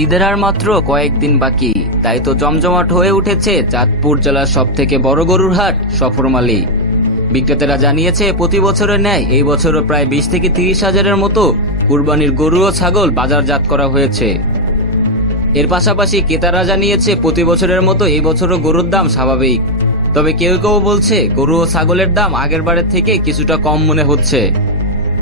ঈদের আর মাত্র কয়েকদিন বাকি, তাই তো জমজমাট হয়ে উঠেছে চাঁদপুর জেলার সবথেকে বড় গরুর হাট সফরমালী। বিক্রেতারা জানিয়েছে প্রতি বছরের ন্যায় এই বছরও প্রায় 20 থেকে 30 হাজারের মতো কুরবানির গরু ও ছাগল বাজারজাত করা হয়েছে। এর পাশাপাশি ক্রেতারা জানিয়েছে প্রতি বছরের মতো এই বছরও গরুর দাম স্বাভাবিক, তবে কেউ কেউ বলছে গরু ও ছাগলের দাম আগের বারের থেকে কিছুটা কম মনে হচ্ছে।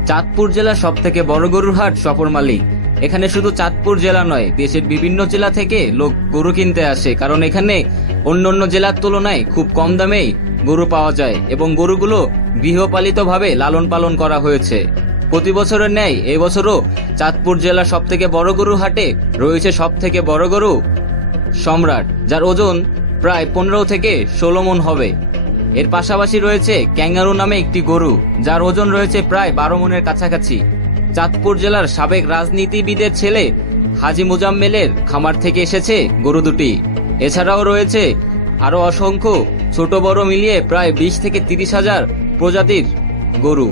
চাঁদপুর জেলার সবথেকে বড় গরুর হাট সফরমালী। এখানে শুধু চাঁদপুর জেলা নয়, দেশের বিভিন্ন জেলা থেকে লোক গরু কিনতে আসে, কারণ এখানে অন্যান্য জেলার তুলনায় খুব কম দামেই গরু পাওয়া যায় এবং গরুগুলো গৃহপালিতভাবে লালন পালন করা হয়েছে। প্রতি বছরের ন্যায় এই বছরও চাঁদপুর জেলার সবথেকে বড় গরু হাটে রয়েছে সবথেকে বড় গরু সম্রাট, যার ওজন প্রায় 15 থেকে 16 মণ হবে। এর পাশাপাশি রয়েছে ক্যাঙ্গারু নামে একটি গরু, যার ওজন রয়েছে প্রায় 12 মণের কাছাকাছি। চাঁদপুর জেলার সাবেক রাজনীতিবিদের ছেলে হাজী মুজাম্মেলের খামার থেকে এসেছে গরু দুটি। এছাড়াও রয়েছে আরো অসংখ্য ছোট বড় মিলিয়ে প্রায় 20 থেকে 30 হাজার প্রজাতির গরু।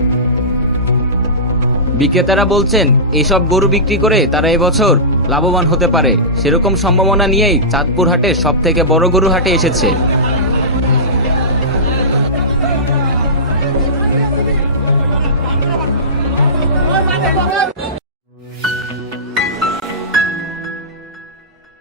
বিক্রেতারা বলছেন এসব গরু বিক্রি করে তারা এবছর লাভবান হতে পারে, সেরকম সম্ভাবনা নিয়েই চাঁদপুর হাটের সবথেকে বড় গরু হাটে এসেছে।